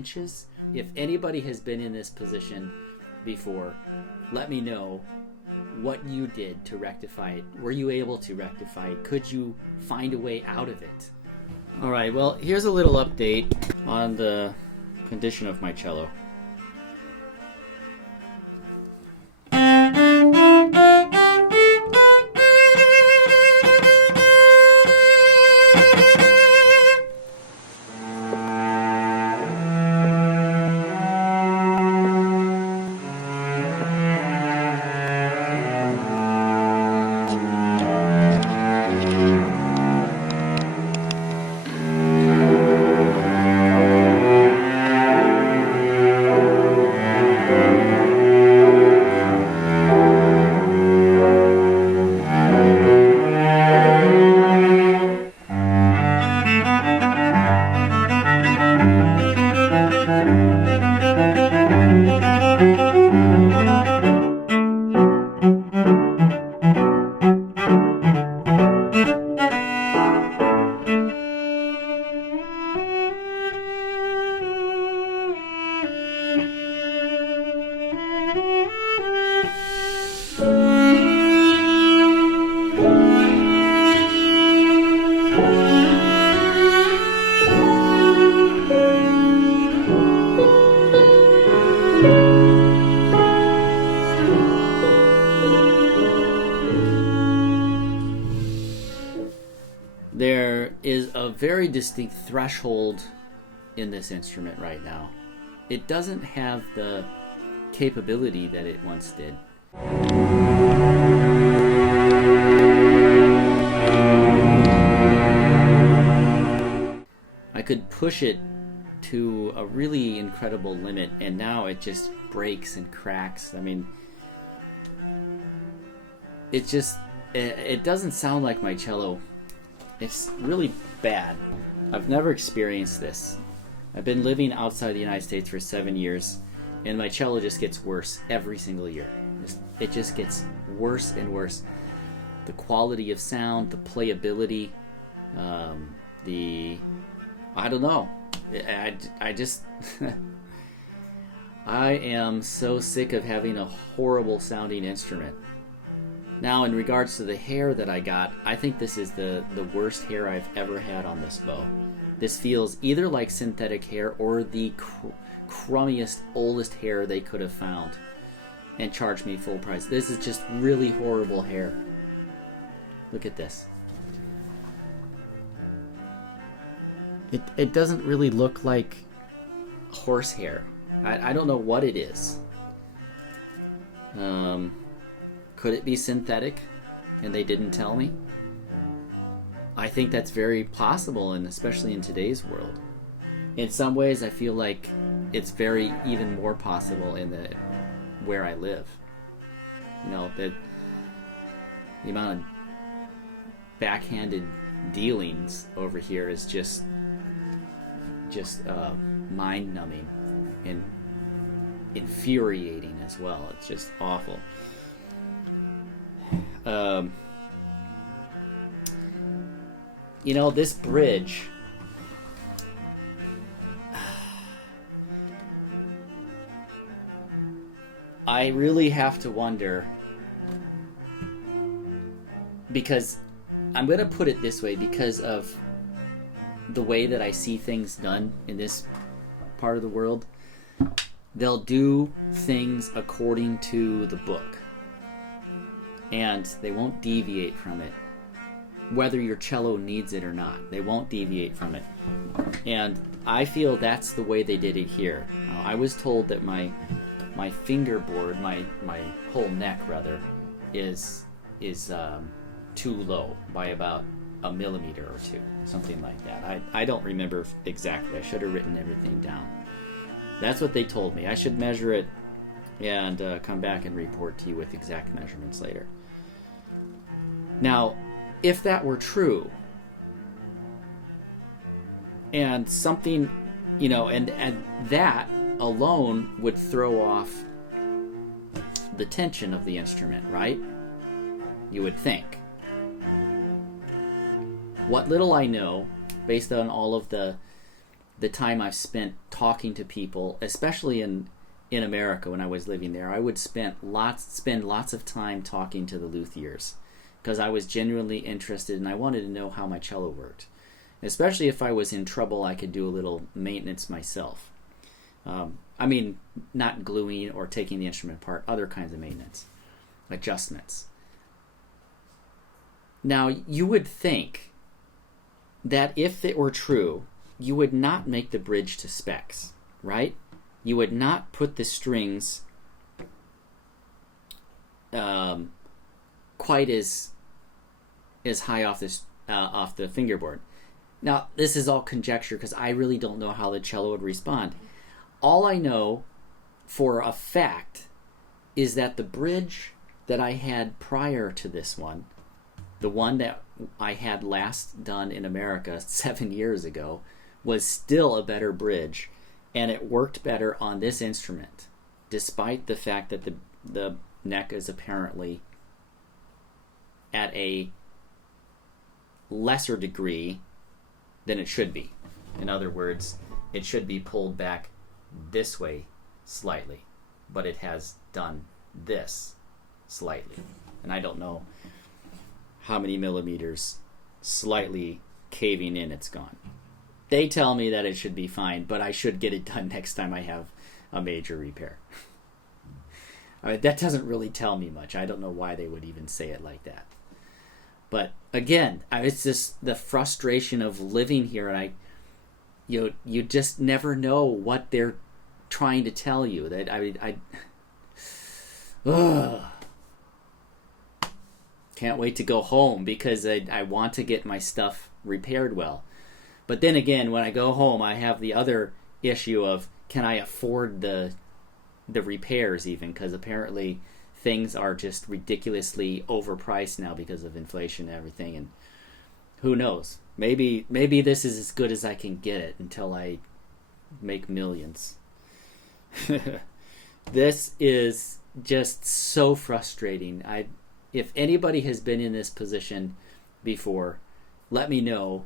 inches. If anybody has been in this position before, let me know what you did to rectify it. Were you able to rectify it? Could you find a way out of it? All right, well, here's a little update on the condition of my cello. There is a very distinct threshold in this instrument right now. It doesn't have the capability that it once did. I could push it to a really incredible limit, and now it just breaks and cracks. I mean, it doesn't sound like my cello. It's really bad. I've never experienced this. I've been living outside the United States for 7 years, and my cello just gets worse every single year. It just gets worse and worse. The quality of sound, the playability, I don't know. I just I am so sick of having a horrible sounding instrument. Now, in regards to the hair that I got, I think this is the worst hair I've ever had on this bow. This feels either like synthetic hair or the crummiest, oldest hair they could have found and charged me full price. This is just really horrible hair. Look at this. It doesn't really look like horsehair. I don't know what it is. Could it be synthetic and they didn't tell me? I think that's very possible, and especially in today's world. In some ways, I feel like it's very even more possible in where I live. You know, the amount of backhanded dealings over here is just mind-numbing and infuriating as well. It's just awful. You know, this bridge, I really have to wonder, because I'm going to put it this way, because of the way that I see things done in this part of the world, they'll do things according to the book, and they won't deviate from it. Whether your cello needs it or not, they won't deviate from it. And I feel that's the way they did it here. I was told that my fingerboard, my whole neck rather, is too low by about a millimeter or two, something like that. I don't remember exactly. I should have written everything down. That's what they told me. I should measure it and come back and report to you with exact measurements later. Now, if that were true, and something, you know, and that alone would throw off the tension of the instrument, right? You would think. What little I know, based on all of the the time I've spent talking to people, especially in America when I was living there. I would spend lots of time talking to the luthiers because I was genuinely interested and I wanted to know how my cello worked. Especially if I was in trouble, I could do a little maintenance myself. I mean, not gluing or taking the instrument apart, other kinds of maintenance, adjustments. Now, you would think that if it were true, you would not make the bridge to specs, right? You would not put the strings quite as high off the fingerboard. Now, this is all conjecture because I really don't know how the cello would respond. All I know for a fact is that the bridge that I had prior to this one, the one that I had last done in America 7 years ago, was still a better bridge, and it worked better on this instrument, despite the fact that the neck is apparently at a lesser degree than it should be. In other words, it should be pulled back this way slightly, but it has done this slightly. And I don't know how many millimeters slightly caving in it's gone. They tell me that it should be fine, but I should get it done next time I have a major repair. I mean, that doesn't really tell me much. I don't know why they would even say it like that. But again, it's just the frustration of living here, and you just never know what they're trying to tell you. Can't wait to go home because I want to get my stuff repaired well. But then again, when I go home, I have the other issue of, can I afford the repairs even? Because apparently things are just ridiculously overpriced now because of inflation and everything. And who knows? Maybe this is as good as I can get it until I make millions. This is just so frustrating. If anybody has been in this position before, let me know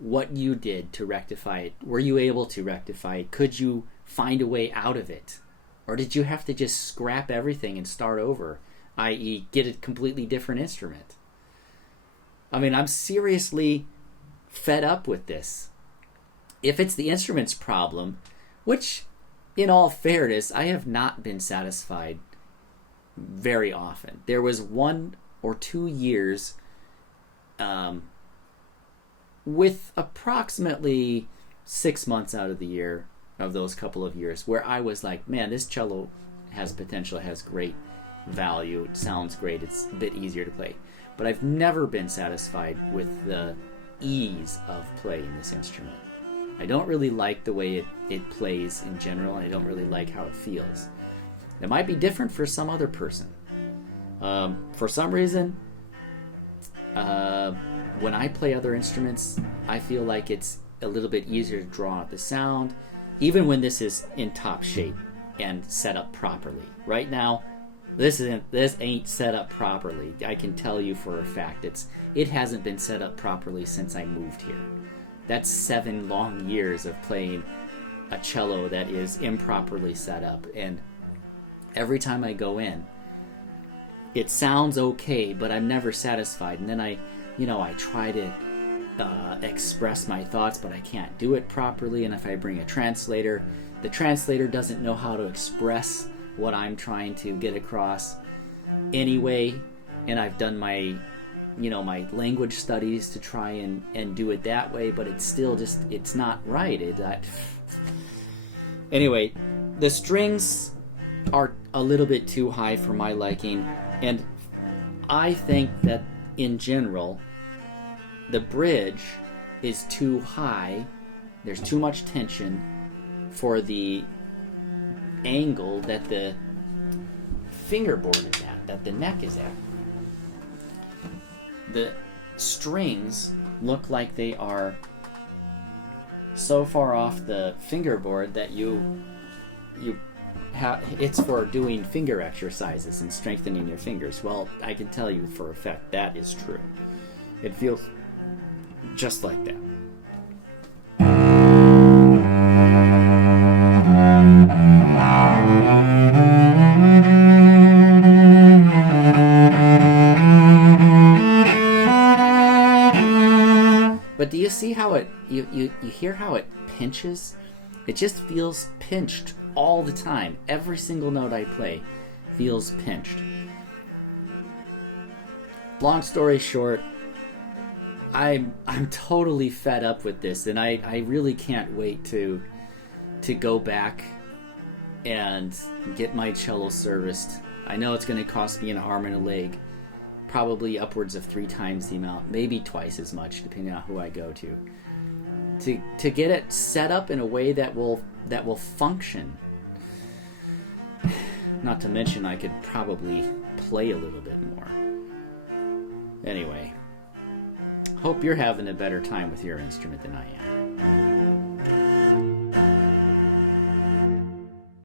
what you did to rectify it. Were you able to rectify it? Could you find a way out of it? Or did you have to just scrap everything and start over, i.e. get a completely different instrument? I mean, I'm seriously fed up with this. If it's the instrument's problem, which, in all fairness, I have not been satisfied very often. There was 1 or 2 years with approximately 6 months out of the year, of those couple of years, where I was like, man, this cello has potential, has great value, it sounds great, it's a bit easier to play. But I've never been satisfied with the ease of playing this instrument. I don't really like the way it plays in general, and I don't really like how it feels. It might be different for some other person. For some reason, when I play other instruments, I feel like it's a little bit easier to draw out the sound, even when this is in top shape and set up properly. Right now, this ain't set up properly. I can tell you for a fact it hasn't been set up properly since I moved here. That's 7 long years of playing a cello that is improperly set up, and every time I go in, it sounds okay, but I'm never satisfied. And then I try to express my thoughts, but I can't do it properly. And if I bring a translator, the translator doesn't know how to express what I'm trying to get across anyway. And I've done my language studies to try and do it that way, but it's still just, it's not right. Anyway, the strings are a little bit too high for my liking, and I think that in general, the bridge is too high. There's too much tension for the angle that the fingerboard is at, that the neck is at. The strings look like they are so far off the fingerboard that it's for doing finger exercises and strengthening your fingers. Well, I can tell you for a fact that is true. It feels just like that. But do you see how you hear how it pinches? It just feels pinched all the time. Every single note I play feels pinched. Long story short, I'm totally fed up with this, and I really can't wait to go back and get my cello serviced. I know it's going to cost me an arm and a leg, probably upwards of 3 times the amount, maybe twice as much, depending on who I go to get it set up in a way that will function. Not to mention, I could probably play a little bit more. Anyway, hope you're having a better time with your instrument than I am.